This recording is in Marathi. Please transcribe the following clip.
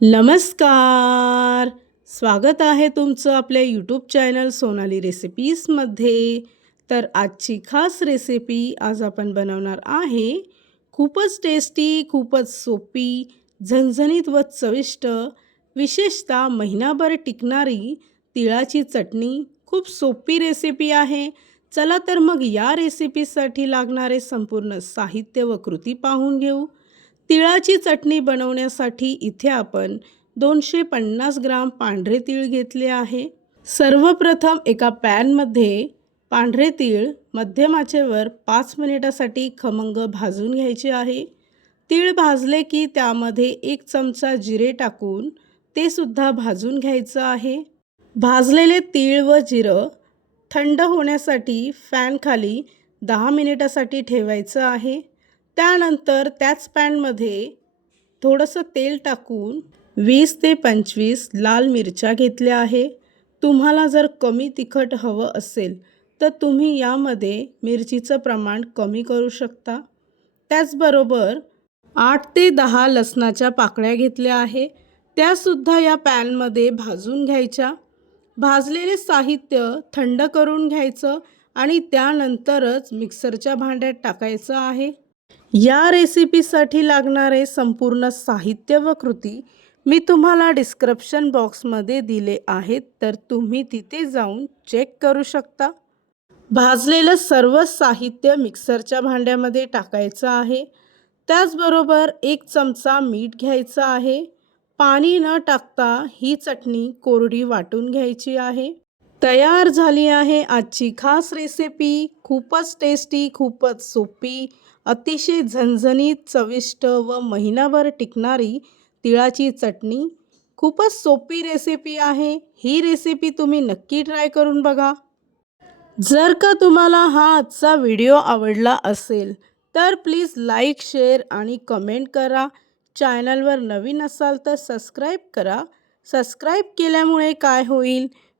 नमस्कार. स्वागत आहे तुमचं आपल्या यूट्यूब चॅनल सोनाली रेसिपीजमध्ये तर आजची खास रेसिपी आज आपण बनवणार आहे. खूपच टेस्टी खूपच सोपी झणझणीत व चविष्ट विशेषतः महिनाभर टिकणारी तिळाची चटणी. खूप सोपी रेसिपी आहे. चला तर मग या रेसिपीसाठी लागणारे संपूर्ण साहित्य व कृती पाहून घेऊ. तिळाची चटणी बनवण्यासाठी इथे आपण दोनशे पन्नास ग्राम पांढरे तीळ घेतले आहे. सर्वप्रथम एका पॅनमध्ये पांढरे तीळ मध्यमाचेवर पाच मिनिटासाठी खमंग भाजून घ्यायचे आहे. तीळ भाजले की त्यामध्ये एक चमचा जिरे टाकून ते सुद्धा भाजून घ्यायचं आहे. भाजलेले तीळ व जिरं थंड होण्यासाठी फॅनखाली दहा मिनिटासाठी ठेवायचं आहे. त्यानंतर त्याच पॅनमध्ये थोडंसं तेल टाकून वीस ते पंचवीस लाल मिरच्या घेतल्या आहे. तुम्हाला जर कमी तिखट हवं असेल तर तुम्ही यामध्ये मिरचीचं प्रमाण कमी करू शकता. त्याचबरोबर आठ ते दहा लसणाच्या पाकळ्या घेतल्या आहे. त्यासुद्धा या पॅनमध्ये भाजून घ्यायच्या. भाजलेले साहित्य थंड करून घ्यायचं आणि त्यानंतरच मिक्सरच्या भांड्यात टाकायचं आहे. या रेसिपीसाठी लागणारे संपूर्ण साहित्य व कृती मी तुम्हाला डिस्क्रिप्शन बॉक्समध्ये दिले आहेत तर तुम्ही तिथे जाऊन चेक करू शकता. भाजलेलं सर्व साहित्य मिक्सरच्या भांड्यामध्ये टाकायचं आहे. त्याचबरोबर एक चमचा मीठ घ्यायचं आहे. पाणी न टाकता ही चटणी कोरडी वाटून घ्यायची आहे. तयार झाली आहे आजची खास रेसिपी खूपच टेस्टी खूपच सोपी अतिशय झणझणीत चविष्ट व महिनाभर टिकणारी तिळाची चटणी. खूपच सोपी रेसिपी आहे. ही रेसिपी तुम्ही नक्की ट्राय करून बघा. जर का तुम्हाला हा आजचा व्हिडिओ आवडला असेल तर प्लीज लाईक शेअर आणि कमेंट करा. चॅनलवर नवीन असाल तर सबस्क्राईब करा. सबस्क्राईब केल्यामुळे काय होईल?